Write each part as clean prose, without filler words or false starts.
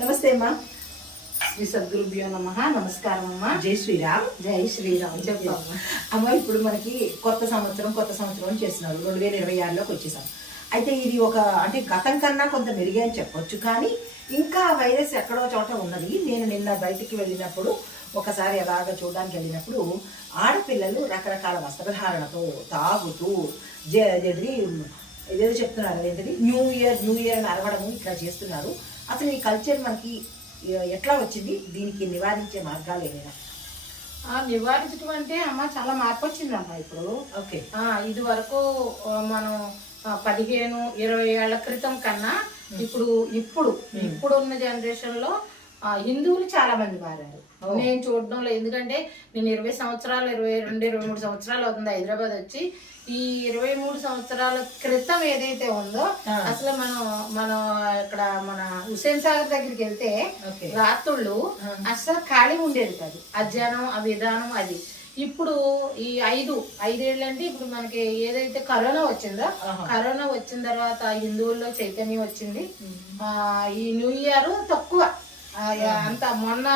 నమస్తే అమ్మా. శ్రీ సద్గురుభ్యో నమః. నమస్కారం అమ్మా. జై శ్రీరామ్. జై శ్రీరామ్. చెప్పమ్మా. అమ్మ, ఇప్పుడు మనకి కొత్త సంవత్సరం చేస్తున్నారు. 2026లోకి వచ్చేసాం. అయితే ఇది ఒక అంటే గతం కన్నా కొంత మెరుగే అని చెప్పొచ్చు, కానీ ఇంకా వైరస్ ఎక్కడో చోట ఉన్నది. నేను నిన్న బయటికి వెళ్ళినప్పుడు ఒకసారి అలాగ చూడడానికి వెళ్ళినప్పుడు ఆడపిల్లలు రకరకాల వస్త్రధారణతో తాగుతూ ఏదేదో చెప్తున్నారు. అదేంటది న్యూ ఇయర్ అని అరవడము ఇట్లా చేస్తున్నారు. అసలు ఈ కల్చర్ మనకి ఎట్లా వచ్చింది? దీనికి నివారించే మార్గాలు ఏమైనా? నివారించడం అంటే అమ్మ చాలా మార్పు వచ్చిందమ్మా ఇప్పుడు. ఓకే. ఇది వరకు మనం 15-20 ఏళ్ల క్రితం కన్నా ఇప్పుడు ఉన్న జనరేషన్ లో హిందువులు చాలా మంది మారారు. నేను చూడడంలో, ఎందుకంటే నేను 20 సంవత్సరాలు 22-23 సంవత్సరాలు అవుతుంది హైదరాబాద్ వచ్చి. ఈ 23 సంవత్సరాల క్రితం ఏదైతే ఉందో అసలు మనం ఇక్కడ మన హుస్సేన్ సాగర్ దగ్గరికి వెళ్తే రాత్రుళ్ళు అసలు ఖాళీ ఉండేది కాదు. అధ్యానం ఆ విధానం అది. ఇప్పుడు ఈ 5 ఏళ్ళు అంటే ఇప్పుడు మనకి ఏదైతే కరోనా వచ్చిందో, కరోనా వచ్చిన తర్వాత హిందువుల్లో చైతన్యం వచ్చింది. ఈ న్యూ ఇయర్ తక్కువ అంత మొన్న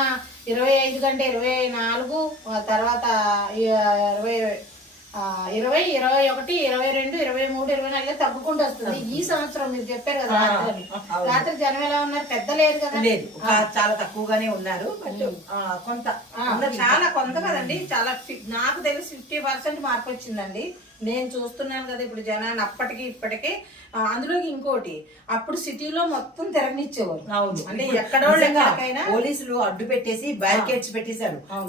25 కంటే 24, తర్వాత 20, 21, 22, 23, 24 తగ్గుకుంటూ వస్తుంది. ఈ సంవత్సరం మీరు చెప్పారు కదా రాత్రి జనం ఎలా ఉన్నారు? పెద్ద లేదు కదా, లేదు, చాలా తక్కువగానే ఉన్నారు. కొంత చాలా కొంత కదండి. చాలా నాకు తెలిసి 50% మార్పు వచ్చిందండి. నేను చూస్తున్నాను కదా ఇప్పుడు జనాన్ని అప్పటికి ఇప్పటికే. అందులోకి ఇంకోటి, అప్పుడు సిటీలో మొత్తం తిరగనిచ్చేవారు. అవును, అంటే ఎక్కడో పోలీసులు అడ్డు పెట్టేసి బ్యారికేడ్స్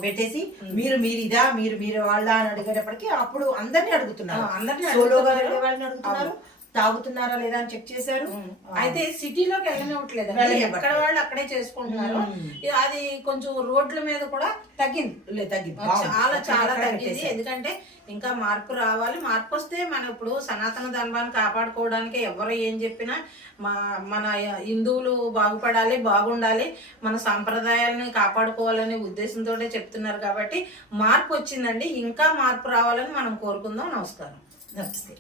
పెట్టేసి మీరు ఇదా మీరు వాళ్ళ అని అడిగేటప్పటికి అప్పుడు అందరినీ అడుగుతున్నారు. సోలోగా వెళ్ళే వాళ్ళని అడుగుతున్నారు, తాగుతున్నారా లేదా అని చెక్ చేశారు. అయితే సిటీలోకి వెళ్ళనివ్వట్లేదు, ఎక్కడ వాళ్ళు అక్కడే చేసుకుంటున్నారు. అది కొంచెం రోడ్ల మీద కూడా తగ్గింది, చాలా తగ్గింది. ఎందుకంటే ఇంకా మార్పు రావాలి. మార్పు వస్తే మనం ఇప్పుడు సనాతన ధర్మాన్ని కాపాడుకోవడానికి ఎవరు ఏం చెప్పినా మన హిందువులు బాగుండాలి, మన సాంప్రదాయాలని కాపాడుకోవాలనే ఉద్దేశంతో చెప్తున్నారు. కాబట్టి మార్పు వచ్చిందండి. ఇంకా మార్పు రావాలని మనం కోరుకుందాం. నమస్కారం. నమస్తే.